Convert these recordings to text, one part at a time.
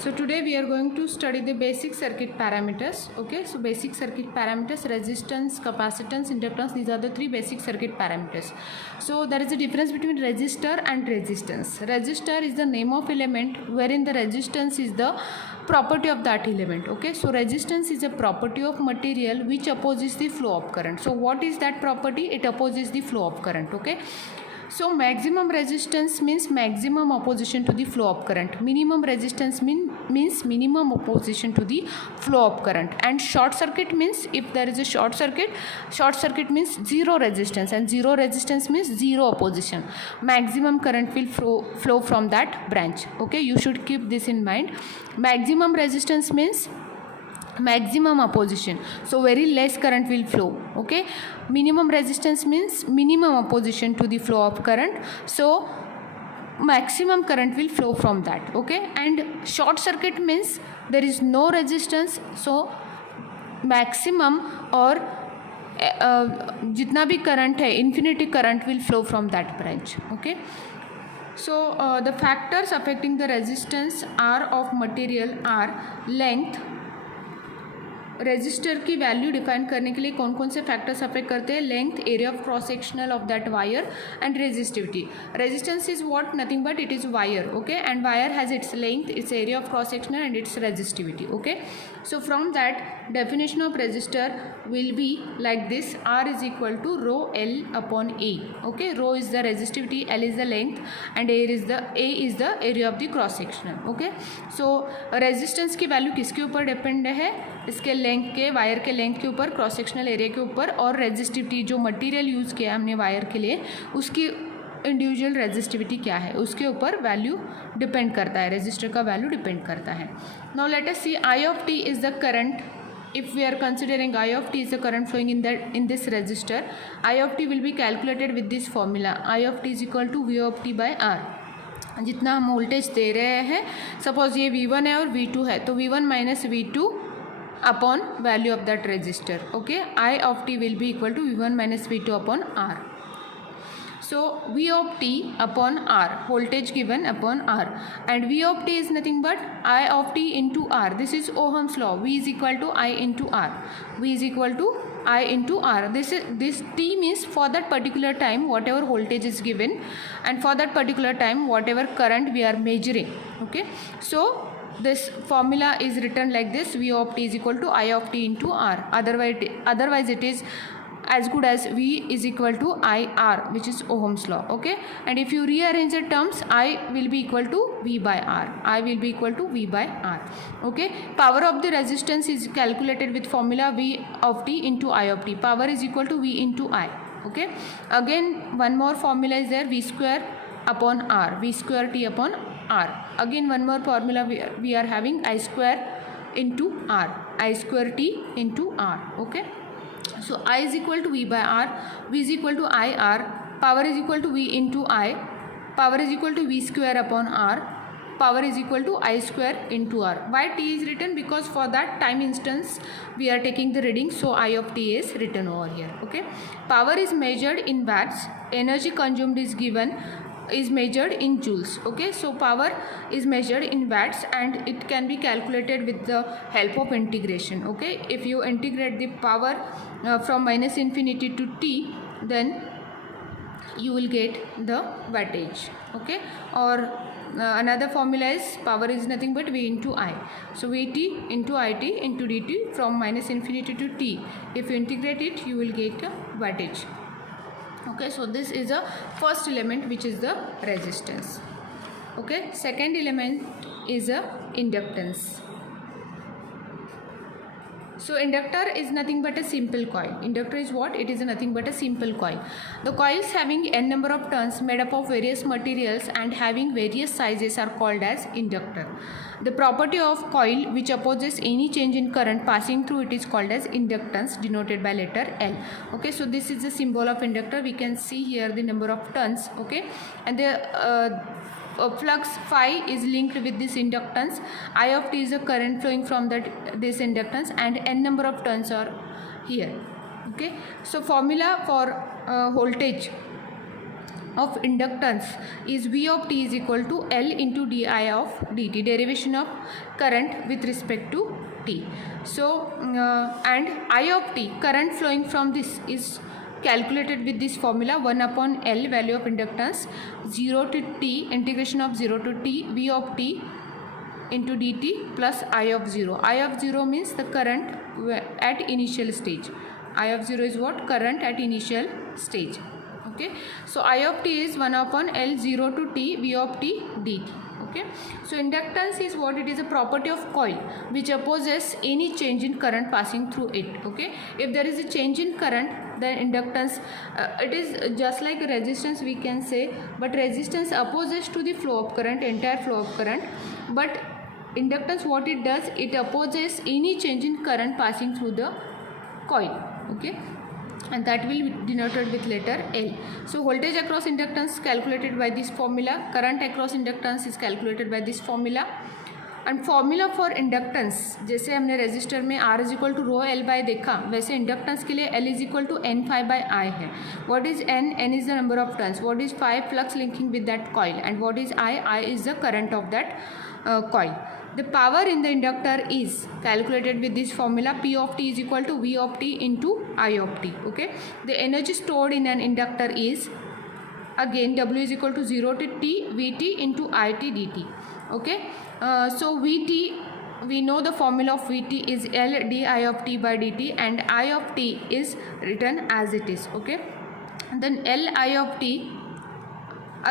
So today we are going to study the basic circuit parameters. Okay, so basic circuit parameters: resistance, capacitance, inductance. These are the three basic circuit parameters. So there is a difference between resistor and resistance. Resistor is the name of element, wherein the resistance is the property of that element. Okay, so resistance is a property of material which opposes the flow of current. So what is that property? It opposes the flow of current. Okay, so maximum resistance means maximum opposition to the flow of current. Minimum resistance means minimum opposition to the flow of current. And short circuit means, if there is a short circuit means zero resistance, and zero resistance means zero opposition. Maximum current will flow from that branch. Okay, you should keep this in mind. Maximum resistance means maximum opposition, so very less current will flow. Okay, minimum resistance means minimum opposition to the flow of current, so maximum current will flow from that. Okay, and short circuit means there is no resistance, so maximum और जितना भी current है, infinity current will flow from that branch. Okay, so the factors affecting the resistance are of material are length. Resistor की value define करने के लिए कौन कौन से फैक्टर्स अफेक्ट करते हैं? Length, area of cross sectional of that wire and resistivity. Resistance is what? Nothing but it is wire. Okay, and wire has its length, it's area of cross sectional and it's resistivity. Okay, so from that definition of resistor will be like this: R is equal to rho L upon A. Okay, rho is the resistivity, L is the length and A is the area of the cross sectional. Okay, so resistance की value किसके ऊपर depend है? इसके length के, wire के length के ऊपर, cross sectional area के ऊपर, और रेजिस्टिविटी जो मटेरियल यूज़ किया हमने वायर के लिए उसकी इंडिविजुअल रेजिस्टिविटी क्या है उसके ऊपर वैल्यू डिपेंड करता है, रेजिस्टर का वैल्यू डिपेंड करता है. Now let us see I of t is the current. If we are considering I of t is the current flowing in this resistor, I of t will be calculated with this formula: I of t is equal to V of t by R. जितना हम voltage दे रहे हैं, suppose ये V1 है और V2 है, तो V1 minus V2 upon value of that resistor. Okay, I of t will be equal to V1 minus V2 upon R. So V of t upon R, voltage given upon R, and V of t is nothing but I of t into R. This is Ohm's law. V is equal to I into R. V is equal to I into R. This t means for that particular time whatever voltage is given, and for that particular time whatever current we are measuring. Okay, so this formula is written like this: V of t is equal to I of t into R. Otherwise it is as good as V is equal to IR, which is Ohm's law. Okay, and if you rearrange the terms, I will be equal to V by R. I will be equal to V by R. Okay, power of the resistance is calculated with formula V of t into I of t. Power is equal to V into I. Okay, again one more formula is there: V square upon R, V square t upon R. Again one more formula we are having: I square into R, I square t into R. Okay, so I is equal to V by R, V is equal to IR, power is equal to V into I, power is equal to V square upon R, power is equal to I square into R. Why T is written? Because for that time instance we are taking the reading, so I of T is written over here. Okay, power is measured in watts, energy consumed is measured in joules. Okay, so power is measured in watts and it can be calculated with the help of integration. Okay, if you integrate the power from minus infinity to t, then you will get the wattage. Okay, or another formula is power is nothing but V into I. So Vt into It into dt from minus infinity to t. If you integrate it, you will get a wattage. Okay, so this is a first element, which is the resistance. Okay, second element is a inductance. So inductor is nothing but a simple coil. Inductor is what? It is nothing but a simple coil. The coils having n number of turns made up of various materials and having various sizes are called as inductor. The property of coil which opposes any change in current passing through it is called as inductance, denoted by letter L. Okay, so this is the symbol of inductor. We can see here the number of turns. Okay, and the flux phi is linked with this inductance. I of t is the current flowing from this inductance, and n number of turns are here. Okay, so formula for voltage of inductance is V of t is equal to L into di of dt, derivation of current with respect to t. So and I of t, current flowing from this, is calculated with this formula 1 upon L, value of inductance, 0 to t, integration of 0 to t, V of t into dt plus I of 0. I of 0 means the current at initial stage. I of 0 is what? Current at initial stage. Okay, so I of t is 1 upon L, 0 to t, V of t dt. Okay, so inductance is what? It is a property of coil which opposes any change in current passing through it. Okay, if there is a change in current, then inductance, it is just like resistance we can say, but resistance opposes to the flow of current, entire flow of current, but inductance, what it does, it opposes any change in current passing through the coil. Okay, and that will be denoted with letter L. So voltage across inductance calculated by this formula, current across inductance is calculated by this formula. And formula for inductance, जैसे हमने resistor में R is equal to rho L by देखा, वैसे inductance के लिए L is equal to N phi by I है. What is N? N is the number of turns. What is phi? Flux linking with that coil. And what is I? I is the current of that coil. The power in the inductor is calculated with this formula, P of t is equal to V of t into I of t. Okay, the energy stored in an inductor is, again, W is equal to 0 to t Vt into It dt. Okay, so Vt, we know the formula of Vt is L di of t by dt, and I of t is written as it is. Okay, then L I of t,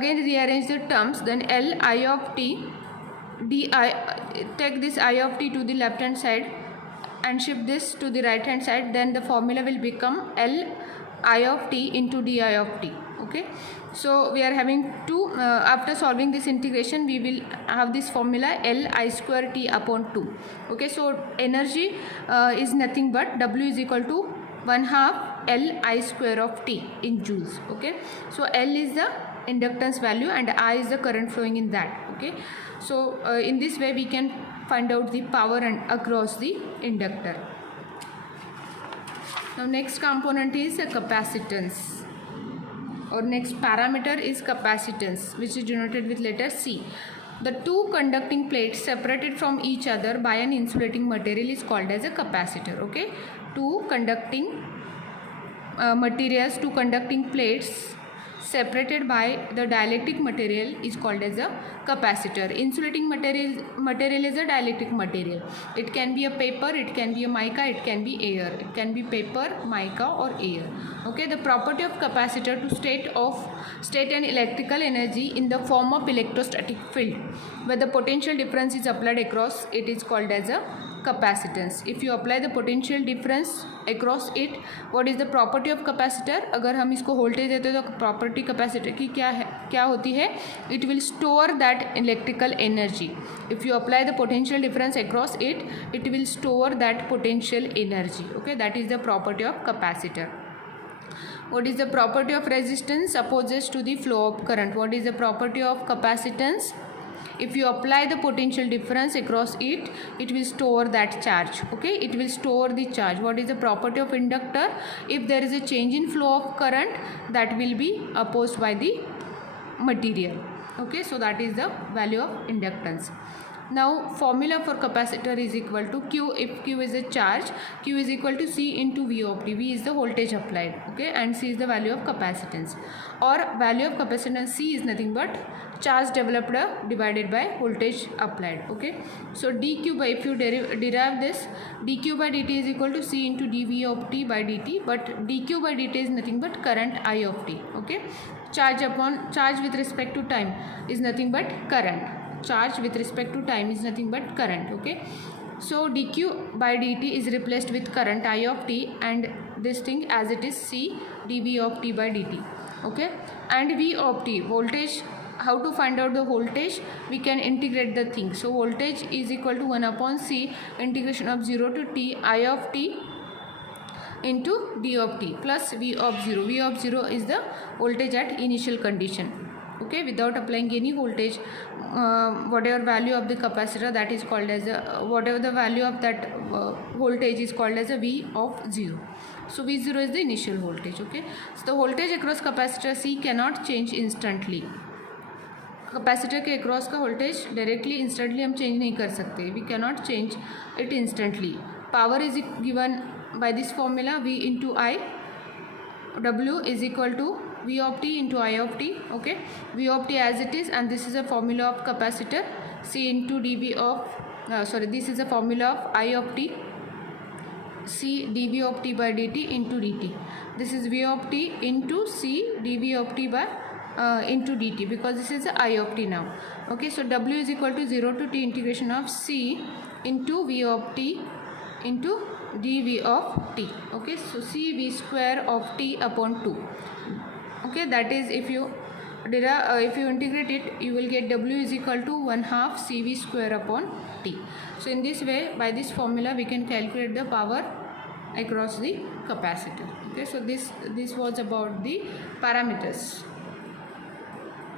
again rearrange the terms, then L I of t di, take this I of t to the left hand side and shift this to the right hand side, then the formula will become L I of t into di of t. Okay, so we are having two, after solving this integration we will have this formula L I square t upon 2. Okay, so energy is nothing but W is equal to 1/2 L I square of t in joules. Okay, so L is the inductance value and I is the current flowing in that. Okay, so in this way we can find out the power and across the inductor. Now next component is a capacitance, or next parameter is capacitance, which is denoted with letter C. The two conducting plates separated from each other by an insulating material is called as a capacitor. Okay, two conducting materials, two conducting plates separated by the dielectric material is called as a capacitor. Insulating material is a dielectric material. It can be a paper, it can be a mica, it can be air. It can be paper, mica or air. Okay, the property of capacitor to state an electrical energy in the form of electrostatic field where the potential difference is applied across it is called as a capacitance. If you apply the potential difference across it, what is the property of capacitor? अगर हम इसको voltage देते हैं तो property capacitor की क्या होती है? It will store that electrical energy. If you apply the potential difference across it, it will store that potential energy. Okay, that is the property of capacitor. What is the property of resistance? Opposes to the flow of current. What is the property of capacitance? If you apply the potential difference across it, it will store that charge. Okay, it will store the charge. What is the property of inductor? If there is a change in flow of current, that will be opposed by the material. Okay, so that is the value of inductance. Now formula for capacitor is equal to Q. If Q is a charge, Q is equal to C into V of t. V is the voltage applied. Okay, and C is the value of capacitance, or value of capacitance C is nothing but charge developed divided by voltage applied. Okay, so dq by, if you derive this, dq by dt is equal to C into dV of t by dt, but dq by dt is nothing but current I of t. Okay, charge with respect to time is nothing but current. Charge with respect to time is nothing but current. Okay, so dq by dt is replaced with current I of t, and this thing as it is C dV of t by dt. Okay, and V of t, voltage. How to find out the voltage? We can integrate the thing. So voltage is equal to 1 upon C integration of 0 to t I of t into d of t plus V of 0. V of 0 is the voltage at initial condition. Okay, without applying any voltage, whatever value of the capacitor, that is called as a, whatever the value of that voltage is called as a V of 0. So V0 is the initial voltage. Okay, so the voltage across capacitor C cannot change instantly. Capacitor के across का voltage directly instantly हम change नहीं कर सकते, we cannot change it instantly. Power is given by this formula V into I. W is equal to V of t into I of t. Okay, V of t as it is, and this is a formula of capacitor. C into dV of this is a formula of I of t. C dV of t by dt into dt. This is V of t into C dV of t by into dt, because this is the I of t now. Okay, so W is equal to 0 to t integration of C into V of t into dV of t. Okay, so C V square of t upon 2. Okay, that is if you integrate it, you will get W is equal to 1/2 CV square upon t. So in this way, by this formula we can calculate the power across the capacitor. Okay, so this was about the parameters.